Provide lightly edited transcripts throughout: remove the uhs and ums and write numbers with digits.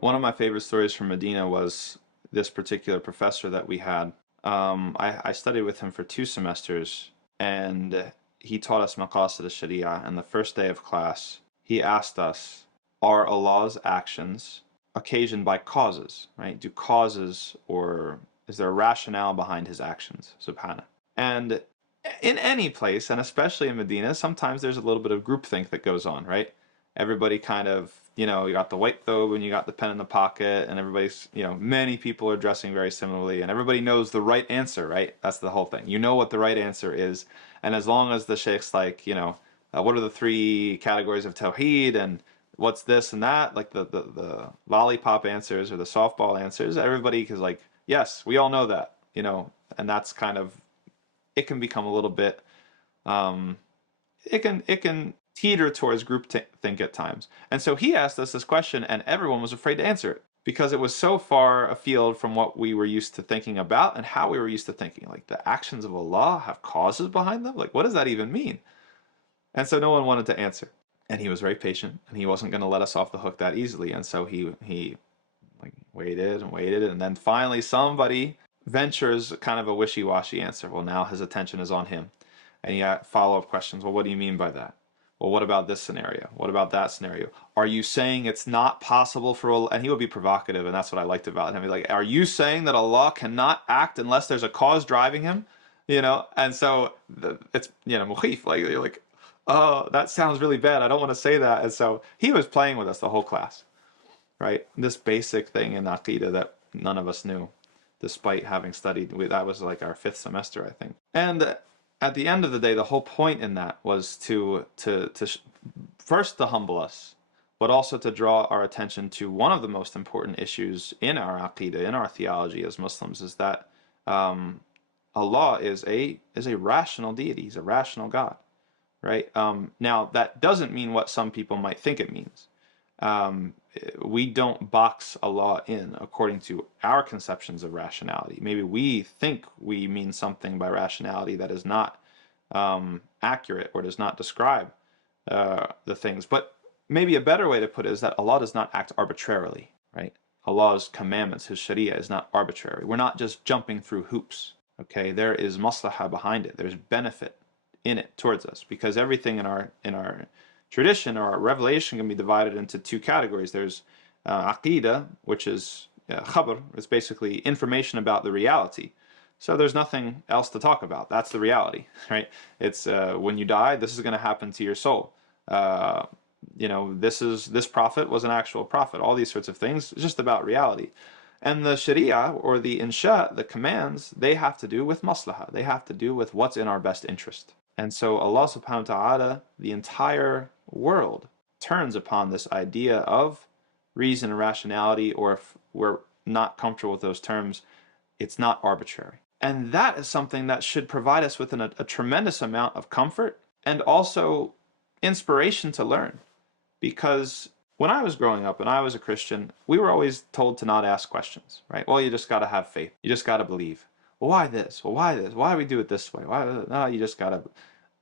One of my favorite stories from Medina was this particular professor that we had. I studied with him for 2 semesters, and he taught us Maqasid al-Sharia. And the first day of class, he asked us, are Allah's actions occasioned by causes, right? Do causes, or is there a rationale behind his actions, subhana? And in any place, and especially in Medina, sometimes there's a little bit of groupthink that goes on, right? Everybody kind of, you got the white thobe and you got the pen in the pocket, and everybody's, many people are dressing very similarly, and everybody knows the right answer, right? That's the whole thing. You know what the right answer is, and as long as the sheikh's like, what are the 3 categories of tawheed, and what's this and that, like the lollipop answers or the softball answers, everybody is like, yes, we all know that, and that's kind of, it can become a little bit, um, it can teeter towards group think at times. And so he asked us this question, and everyone was afraid to answer it because it was so far afield from what we were used to thinking about and how we were used to thinking. Like, the actions of Allah have causes behind them? Like, what does that even mean? And so no one wanted to answer. And he was very patient, and he wasn't going to let us off the hook that easily. And so he like waited and waited, and then finally somebody ventures kind of a wishy-washy answer. Well, now his attention is on him. And he had follow-up questions. Well, what do you mean by that? Well, what about this scenario? What about that scenario? Are you saying it's not possible for Allah? And he would be provocative, and that's what I liked about him. He'd be like, are you saying that Allah cannot act unless there's a cause driving him? And so it's, mukhif, like, you're like, oh, that sounds really bad. I don't want to say that. And so he was playing with us the whole class, right? This basic thing in Aqidah that none of us knew, despite having studied. That was like our 5th semester, I think. And at the end of the day, the whole point in that was to first to humble us, but also to draw our attention to one of the most important issues in our Aqidah, in our theology as Muslims, is that Allah is a rational deity. He's a rational God, right? Now, that doesn't mean what some people might think it means. We don't box Allah in according to our conceptions of rationality. Maybe we think we mean something by rationality that is not accurate or does not describe the things. But maybe a better way to put it is that Allah does not act arbitrarily, right? Allah's commandments, His Sharia, is not arbitrary. We're not just jumping through hoops, okay? There is maslahah behind it. There's benefit in it towards us, because everything in our tradition or our revelation can be divided into 2 categories. There's aqidah, which is khabar. It's basically information about the reality. So there's nothing else to talk about. That's the reality, right? It's when you die, this is going to happen to your soul. This prophet was an actual prophet. All these sorts of things. It's just about reality. And the Sharia, or the insha, the commands, they have to do with maslahah. They have to do with what's in our best interest. And so Allah subhanahu wa ta'ala, the entire world, turns upon this idea of reason and rationality, or if we're not comfortable with those terms, it's not arbitrary. And that is something that should provide us with a tremendous amount of comfort and also inspiration to learn. Because when I was growing up and I was a Christian, we were always told to not ask questions, right? Well, you just got to have faith. You just got to believe. Well, why this? Well, why this? Why do we do it this way? Why? No, you just got to.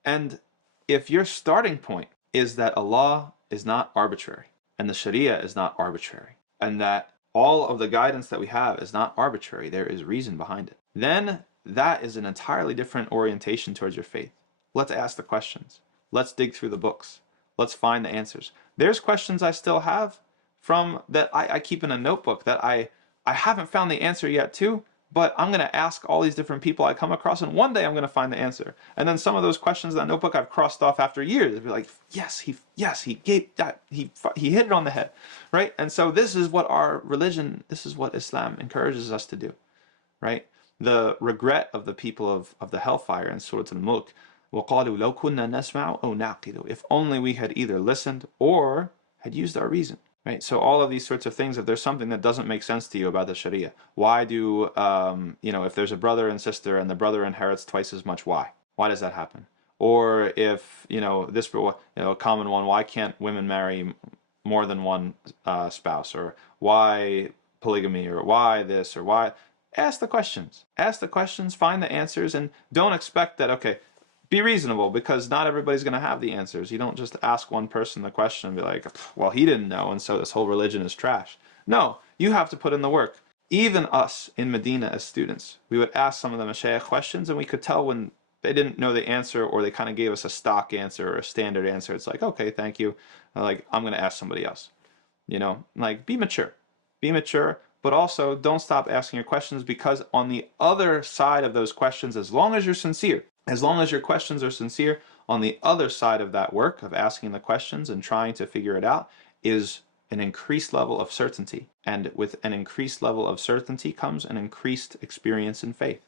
And if your starting point is that Allah is not arbitrary, and the Sharia is not arbitrary, and that all of the guidance that we have is not arbitrary, there is reason behind it, then that is an entirely different orientation towards your faith. Let's ask the questions. Let's dig through the books. Let's find the answers. There's questions I still have from that I keep in a notebook that I haven't found the answer yet to, but I'm going to ask all these different people I come across, and one day I'm going to find the answer. And then some of those questions in that notebook I've crossed off after years. I'd be like, yes, he gave that, he hit it on the head, right? And so this is what our religion, this is what Islam encourages us to do, right? The regret of the people of the hellfire in Surah Al-Mulk, وَقَالُوا لَوْ كُنَّا نَسْمَعُ أَوْ نَعْقِلُ, if only we had either listened or had used our reason. Right? So all of these sorts of things, if there's something that doesn't make sense to you about the Sharia, why do, if there's a brother and sister and the brother inherits twice as much, why? Why does that happen? Or if, a common one, why can't women marry more than one spouse? Or why polygamy? Or why this? Or why? Ask the questions. Ask the questions, find the answers, and don't expect that, okay, be reasonable, because not everybody's going to have the answers. You don't just ask one person the question and be like, well, he didn't know, and so this whole religion is trash. No, you have to put in the work. Even us in Medina as students, we would ask some of the Mashaykh questions and we could tell when they didn't know the answer or they kind of gave us a stock answer or a standard answer. It's like, okay, thank you. Like, I'm going to ask somebody else. Like, be mature. Be mature, but also don't stop asking your questions, because on the other side of those questions, as long as you're sincere, as long as your questions are sincere, on the other side of that work of asking the questions and trying to figure it out is an increased level of certainty. And with an increased level of certainty comes an increased experience in faith.